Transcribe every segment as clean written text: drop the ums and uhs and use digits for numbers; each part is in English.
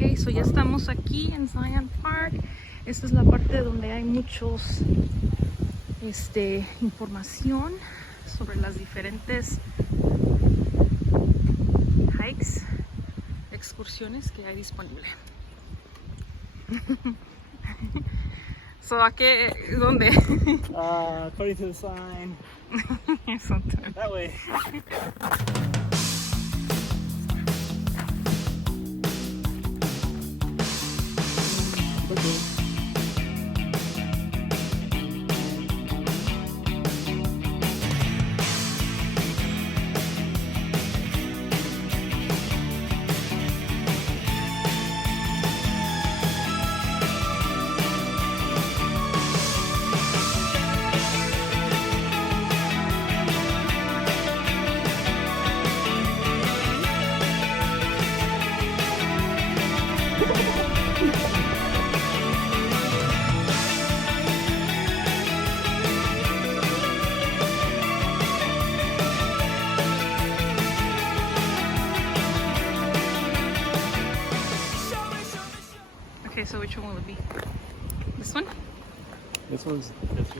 Ok, so ya estamos aquí en Zion Park. Esta es la parte donde hay muchos información sobre las diferentes hikes, excursiones que hay disponible. So, ¿a qué? ¿Dónde? According to the sign. That way. Okay, so which one will it be? This one? This one's desertish.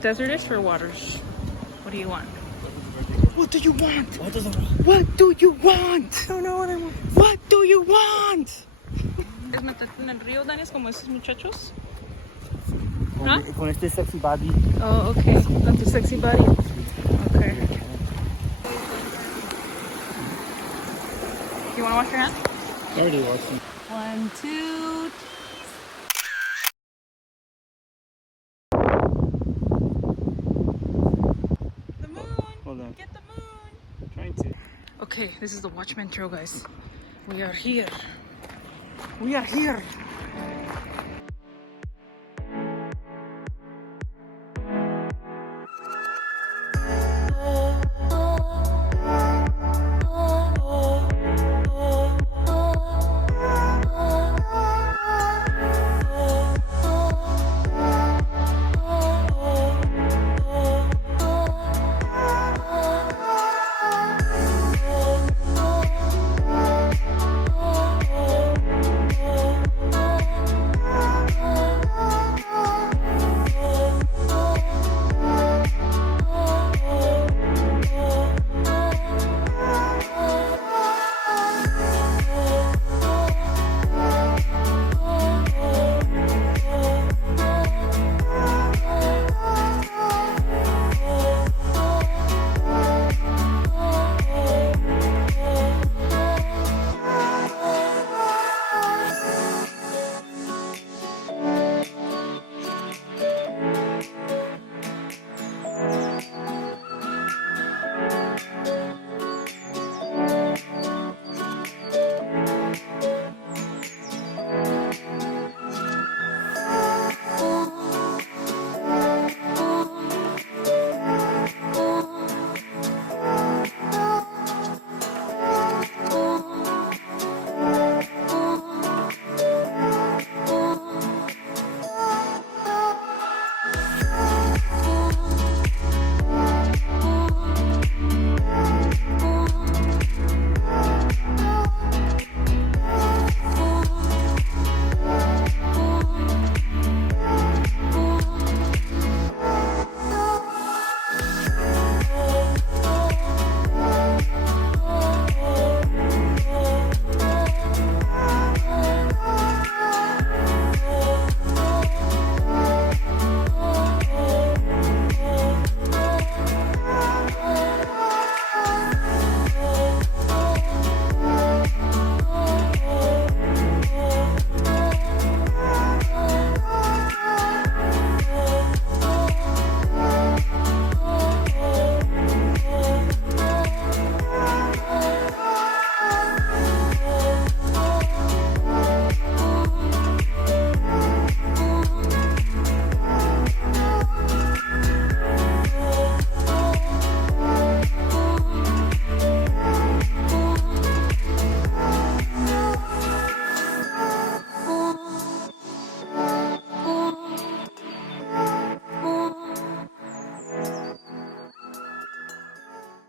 Desertish or waters? What do you want? What do you want? What does it want? What do you want? I don't know what I want. What do you want? ¿Es meterte en el río, Danis, como esos muchachos? ¿Ah? Con este sexy body. Oh, okay. Con tu sexy body. Okay. You want to wash your hands? I already watched them. 1, 2. The moon. Hold on. Get the moon. Trying to. Okay, this is the Watchman Trail, guys. We are here. We are here.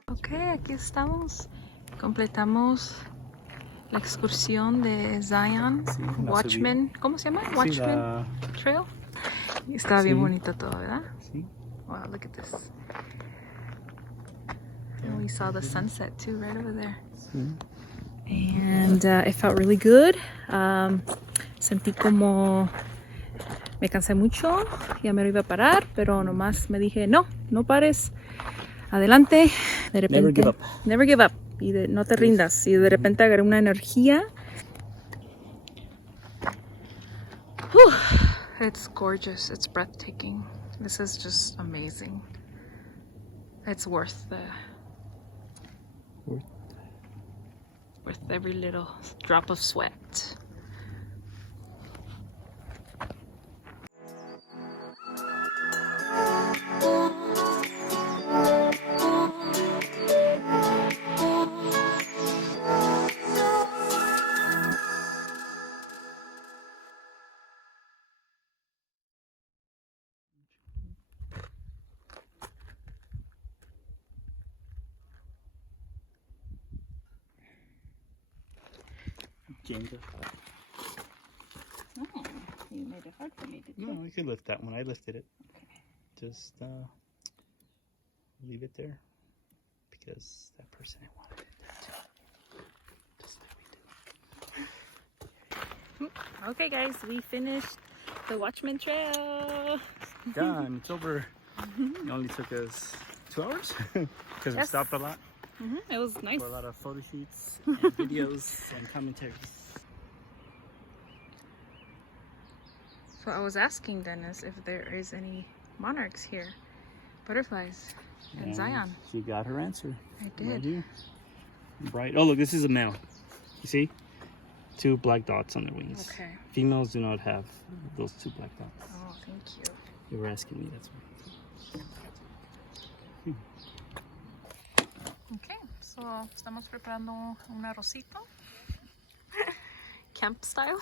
Ok, aquí estamos. Completamos La excursión de Zion, Sí, la Watchman, ¿cómo se llama? Sí, Watchman Trail. Y estaba bien Sí. bonito todo, ¿verdad? Sí. Wow, look at this. And we saw the sunset too right over there. Sí. And it felt really good. Sentí como me cansé mucho, ya me lo iba a parar, pero nomás me dije, no pares, adelante. De repente, Never give up. Never give up. Y no te rindas. Y de repente agarré una energía. Whew. It's gorgeous. It's breathtaking. This is just amazing. It's worth every little drop of sweat. Jenga. Oh, you made it hard for me, did you? No, you could lift that one. I lifted it. Okay. Just leave it there because that person wanted it. Just like we do. Okay, guys, we finished the Watchman Trail. Done. It's over. It only took us 2 hours because we Yes. stopped a lot It was nice. for a lot of photo shoots and videos and commentaries. So I was asking Dennis if there is any monarchs here, butterflies, in And Zion. She got her answer. I Right did. here. Bright. Oh, look, this is a male. You see? 2 black dots on their wings. Okay. Females do not have those 2 black dots. Oh, thank you. You were asking me, that's why. Okay, so estamos preparando un arrocito. Camp style.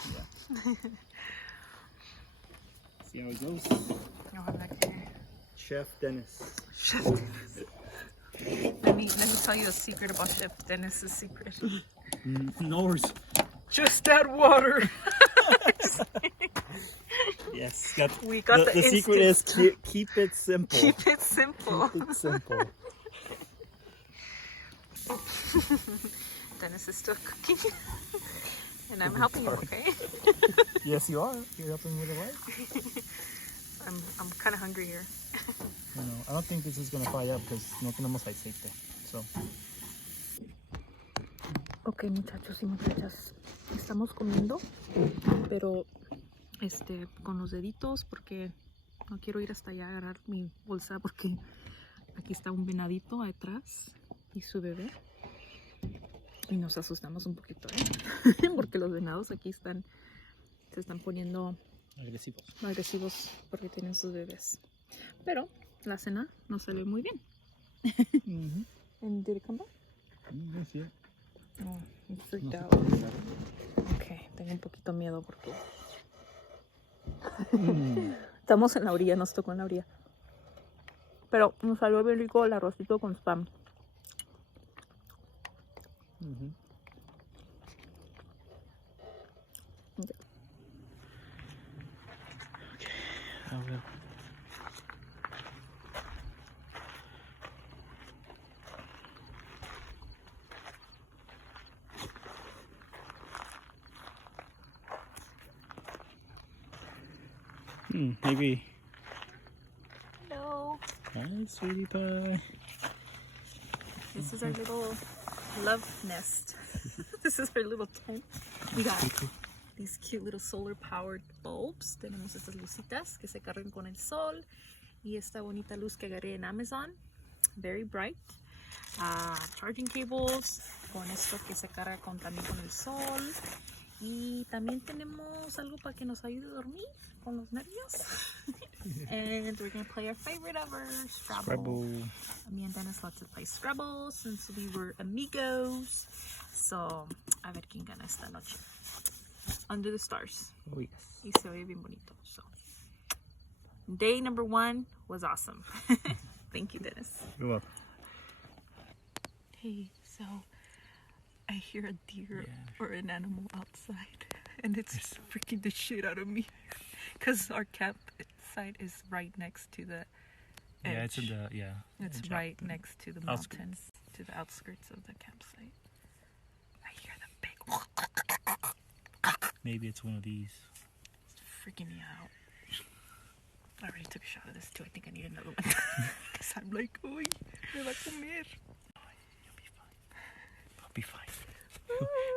See how it goes? Ojalá que... Chef DennNess. Chef Dennis. Let me tell you a secret about Chef Dennis's secret. Nose. Just add water. Yes. We got the secret is keep it simple. Keep it simple. Keep it simple. Dennis is still cooking. And I'm helping him, okay? Yes, you are. You're helping with the light. I'm kind of hungry here. I don't think this is going to fry up because no tenemos aceite. So. Ok, muchachos y muchachas, estamos comiendo, pero con los deditos porque no quiero ir hasta allá a agarrar mi bolsa porque aquí está un venadito atrás y su bebé y nos asustamos un poquito, porque los venados aquí se están poniendo agresivos porque tienen sus bebés, pero la cena nos salió muy bien. And did it come back? Sí. Oh, I'm freaked out. Ok, tengo un poquito miedo porque estamos en la orilla, nos tocó en la orilla. Pero nos salió bien rico el arrocito con spam. Okay. I will. Maybe. Hello. Hi, sweetie pie. This is our little love nest. This is our little tent. We got these cute little solar powered bulbs. Tenemos estas lucitas que se cargan con el sol. Y esta bonita luz que agarré en Amazon. Very bright. Charging cables. Con esto que se carga también con el sol. Y también tenemos algo para que nos ayude a dormir con los nervios. And we're going to play our favorite ever, Scrabble. Me and Dennis love to play Scrabble since we were amigos. So, a ver quién gana esta noche. Under the stars. Oh, yes. Y se oye bien bonito. So, day number 1 was awesome. Thank you, Dennis. You're welcome. Hey, so I hear a deer Yeah. or an animal outside, and it's freaking the shit out of me. Because our campsite is right next to the edge. Yeah, it's in the It's edge right out. next to the Outskirts. mountains, to the outskirts of the campsite. I hear the big. Maybe it's one of these. It's freaking me out. I already took a shot of this too. I think I need another one. Because I'm like, uy, me va a comer. You'll be fine. I'll be fine.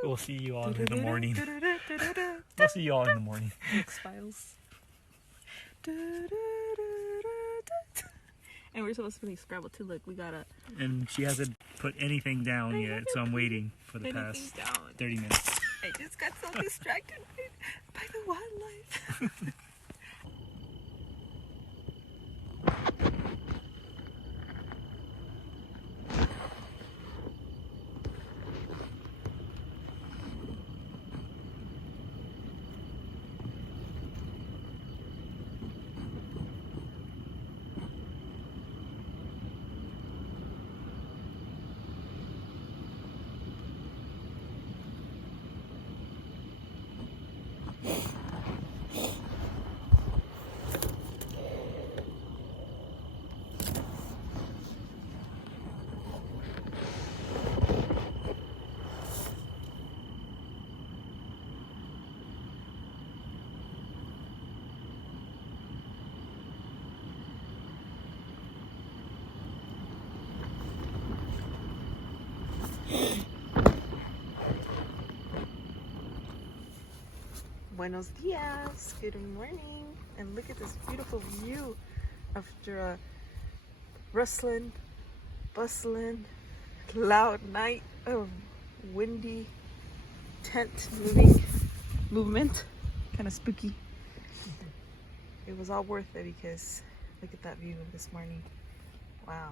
We'll see you all in the morning. We'll see you all in the morning. X-Files. And we're supposed to play Scrabble too. Look, we gotta. And she hasn't put anything down yet, so I'm waiting for the Anything past down. 30 minutes. I just got so distracted by the wildlife. Buenos dias, good morning, and look at this beautiful view after a rustling, bustling, loud night of windy tent movement, kind of spooky. It was all worth it because look at that view this morning. Wow.